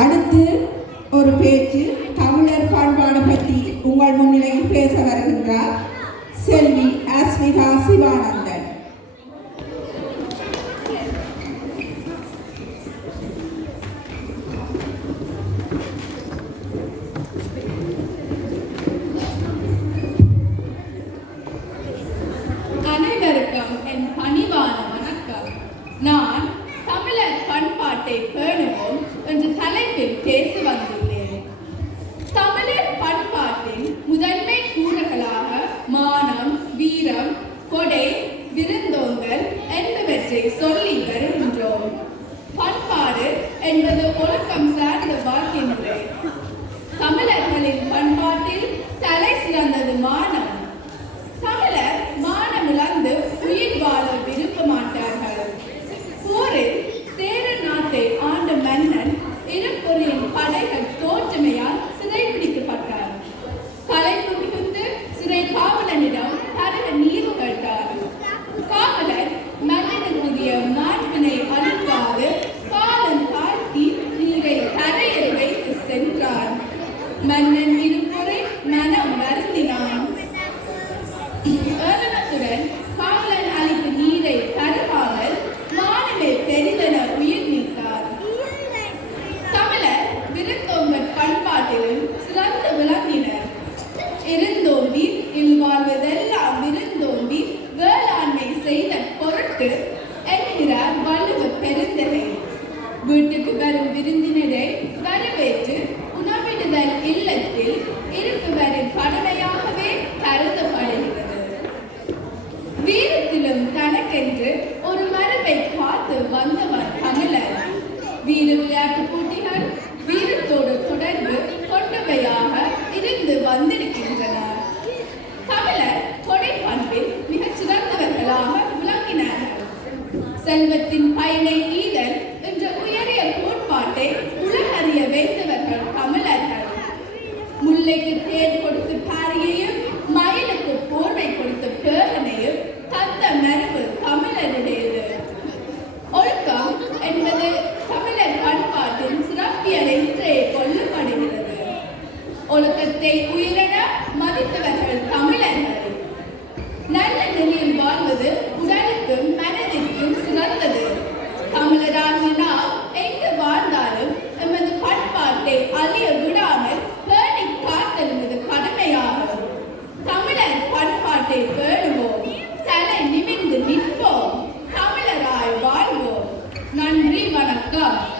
அடுத்து ஒரு பேச்சு தமிழர் பண்பாடு பற்றி உங்கள் முன்னிலையில் பேச வருகின்றார் செல்வி அஸ்மிதா சிவானந்தன். அனைவருக்கும் என் பணிவான வணக்கம். நான் பண்பாட்டை பேணுவோம் என்ற தலைப்பில் பேச வந்துள்ளேன். தமிழர் பண்பாட்டின் முதன்மை கூறுகளாக மானம் வீரம் கொடை விருந்தோங்கல் என்பவற்றை சொல்லி வருகின்றோம். பண்பாடு என்பது ஒழுக்கம் சார்ந்த வாழ்க்கை முறை தமிழர்களின் பண்பாடு மனம் வருந்தினான். ஏளனத்துடன் காவலன் அளித்த நீரை தருமாவல் மானமே பெரிதென உயிர் நீத்தார். தமிழர் விருந்தோம்பர் பண்பாட்டிலும் சிறந்து விளங்கினர். இருந்தோம்பி இல்வாழ்வதெல்லாம் விருந்தோம்பி வேளாண்மை செய்த பொருட்டு என்கிறார் வள்ளுவர் பெருந்தகை. வீட்டுக்கு வரும் விருந்தினரை வீரத்திலும் தனக்கென்று ஒரு மரபை காத்து வந்தவர் தமிழர் வீர விளையாட்டு போட்டிகள் வீரத்தோடு தொடர்பு கொண்டவையாக இருந்து வந்திருக்கின்றன. கமலர் கொடை பண்பில் மிகச் சிறந்தவர்களாக விளங்கினார்கள் செல்வத்தின் பயனை ஈதல் இதை உயிரிட மதித்தவர்கள் தமிழர்கள். நல்ல நிலையில் வாழ்வது உடலுக்கும் மனதிற்கும் சிறந்தது. தமிழரான நாம் எங்கு வாழ்ந்தாலும் எமது பண்பாட்டை அழிய விடாமல் பேணி காத்தெழுவது கடமையாகும். தமிழர் பண்பாட்டை பேணுவோம் தலை நிமிர்ந்து நிற்போம் தமிழராய் வாழ்வோம். நன்றி வணக்கம்.